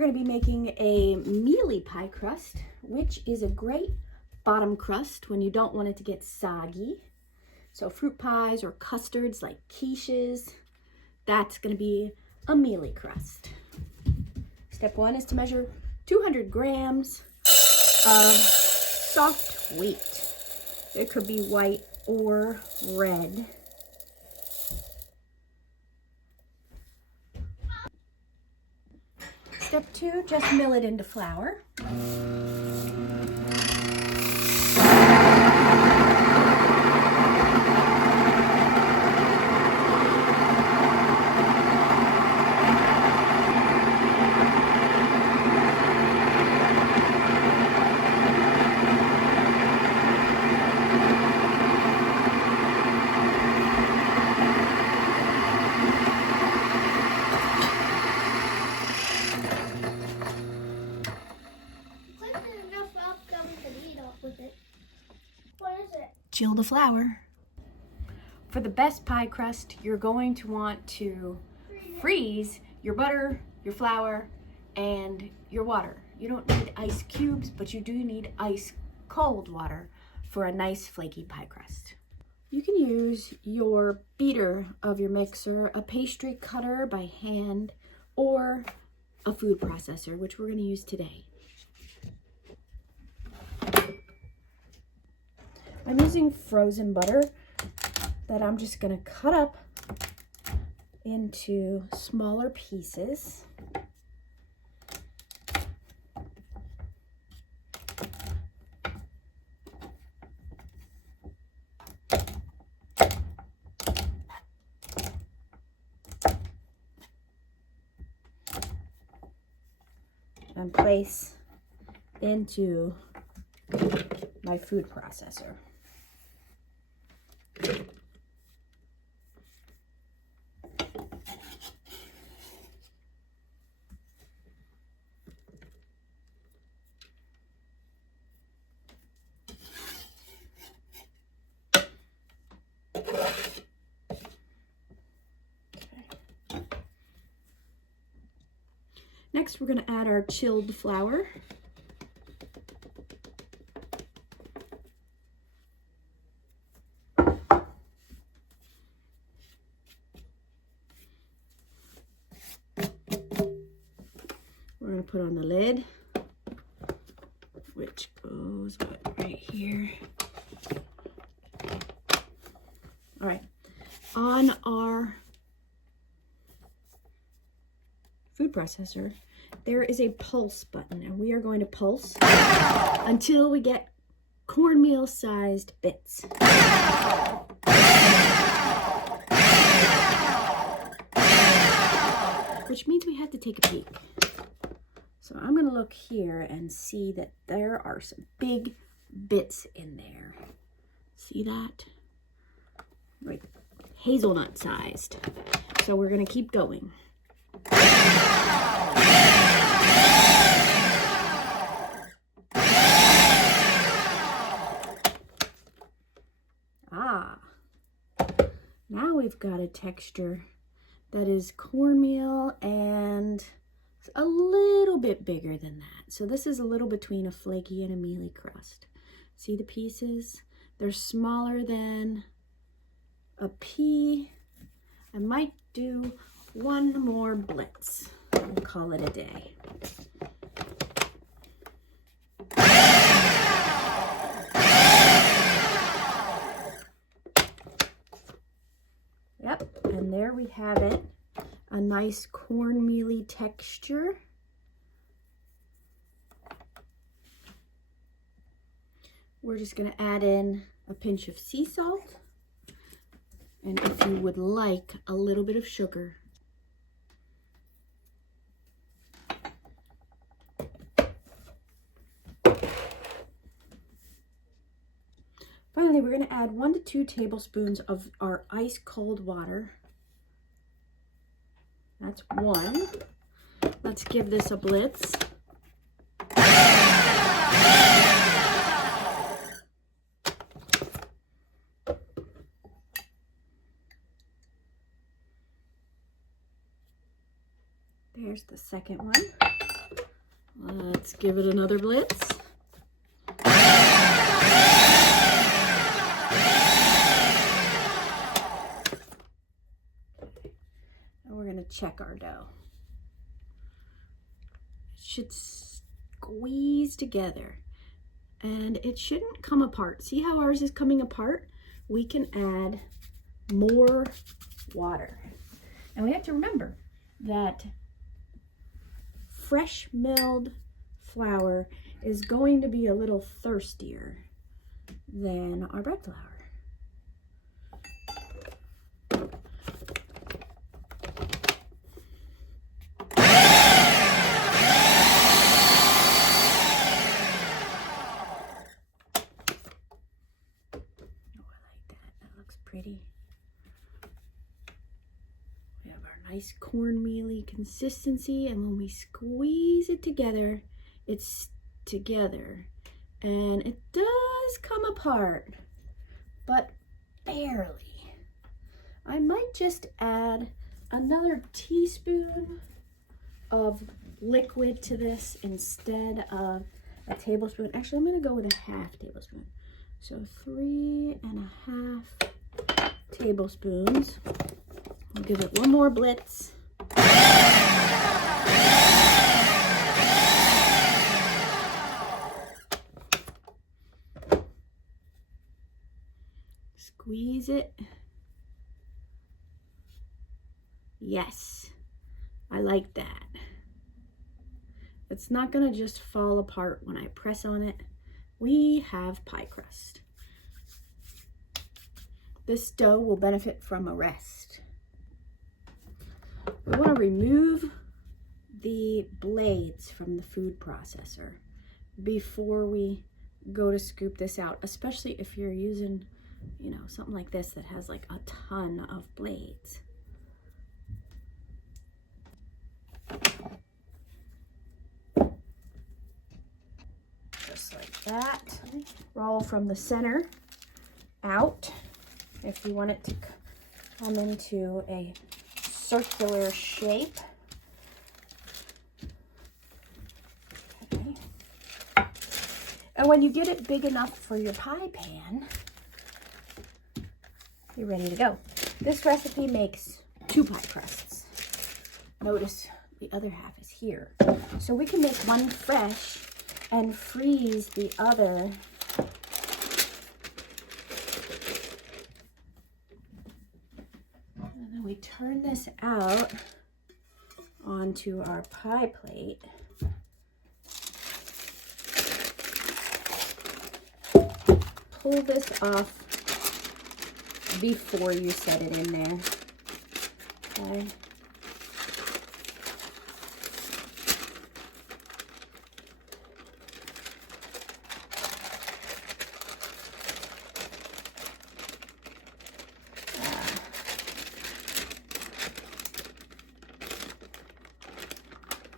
going to be making a mealy pie crust, which is a great bottom crust when you don't want it to get soggy. So fruit pies or custards like quiches, that's going to be a mealy crust. Step one is to measure 200 grams of soft wheat. It could be white or red. Step two, just mill it into flour. Chill the flour. For the best pie crust, you're going to want to freeze your butter, your flour, and your water. You don't need ice cubes, but you do need ice cold water for a nice flaky pie crust. You can use your beater of your mixer, a pastry cutter by hand, or a food processor, which we're going to use today. I'm using frozen butter that I'm just going to cut up into smaller pieces. And place into my food processor. Next, we're going to add our chilled flour. We're going to put on the lid, which goes right here. All right, on our food processor, there is a pulse button, and we are going to pulse until we get cornmeal sized bits. Which means we have to take a peek. So I'm going to look here and see that there are some big bits in there. See that? Right, hazelnut sized. So we're going to keep going. Now we've got a texture that is cornmeal and a little bit bigger than that. So this is a little between a flaky and a mealy crust. See the pieces? They're smaller than a pea. I might do one more blitz and call it a day. Yep, and there we have it, a nice cornmealy texture. We're just going to add in a pinch of sea salt, and if you would like, a little bit of sugar. Finally, we're going to add 1 to 2 tablespoons of our ice cold water. That's 1. Let's give this a blitz. There's the second one. Let's give it another blitz. And we're going to check our dough. It should squeeze together and it shouldn't come apart. See how ours is coming apart? We can add more water. And we have to remember that fresh milled flour is going to be a little thirstier than our bread flour. Pretty. We have our nice corn mealy consistency, and when we squeeze it together, it's together. And it does come apart, but barely. I might just add another teaspoon of liquid to this instead of a tablespoon. Actually, I'm going to go with a half tablespoon. So 3.5 tablespoons. I'll give it one more blitz. Squeeze it. Yes, I like that. It's not gonna just fall apart when I press on it. We have pie crust. This dough will benefit from a rest. We want to remove the blades from the food processor before we go to scoop this out, especially if you're using, you know, something like this that has like a ton of blades. Just like that. Roll from the center out. If you want it to come into a circular shape. Okay. And when you get it big enough for your pie pan, you're ready to go. This recipe makes 2 pie crusts. Notice the other half is here. So we can make one fresh and freeze the other. We turn this out onto our pie plate. Pull this off before you set it in there. Okay.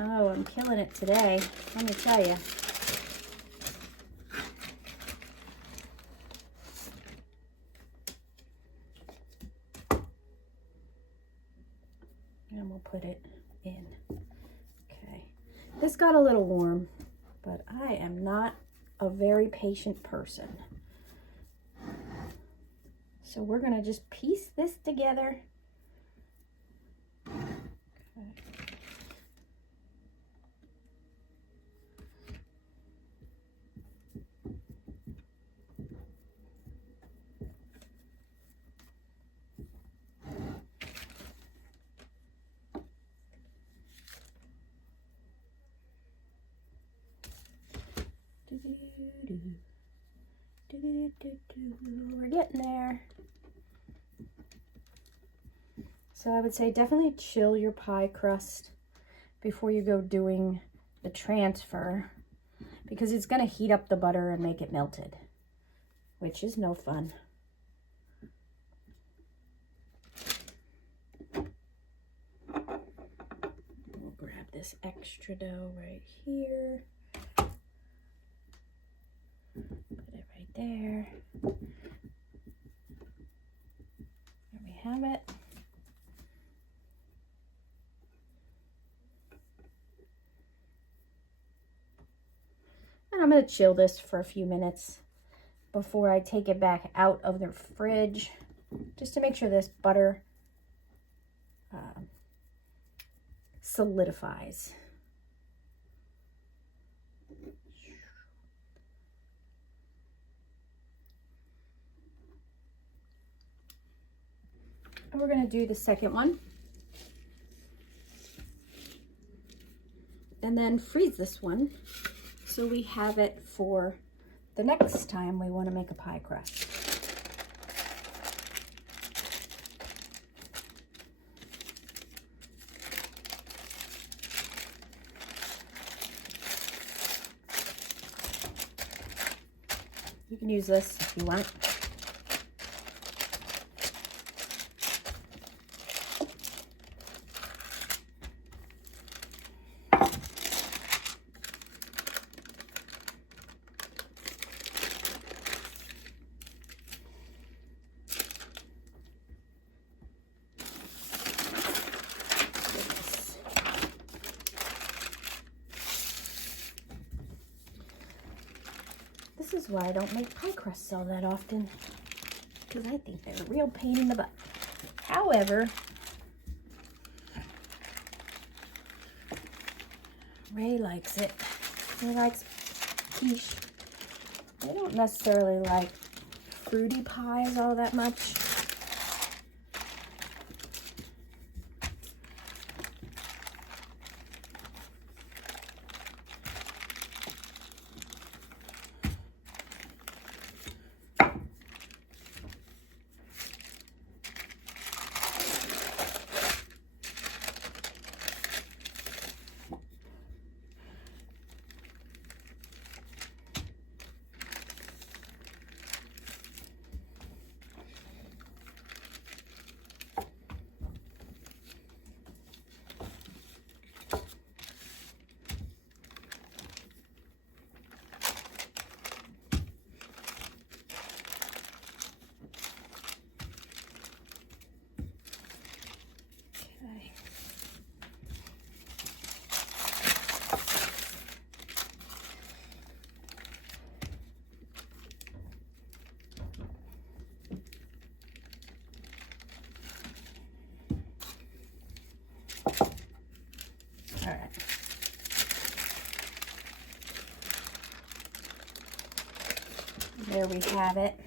Oh, I'm killing it today, let me tell you. And we'll put it in. Okay. This got a little warm, but I am not a very patient person. So we're going to just piece this together. Okay. We're getting there. So I would say definitely chill your pie crust before you go doing the transfer, because it's going to heat up the butter and make it melted, which is no fun. We'll grab this extra dough right here. Put it right there. There we have it. And I'm going to chill this for a few minutes before I take it back out of the fridge, just to make sure this butter solidifies. And we're going to do the second one. And then freeze this one so we have it for the next time we want to make a pie crust. You can use this if you want. This is why I don't make pie crusts all that often, because I think they're a real pain in the butt. However, Ray likes it. He likes quiche. They don't necessarily like fruity pies all that much. All right. There we have it.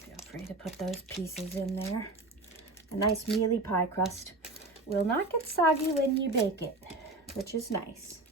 Feel free to put those pieces in there. A nice mealy pie crust. Will not get soggy when you bake it, which is nice.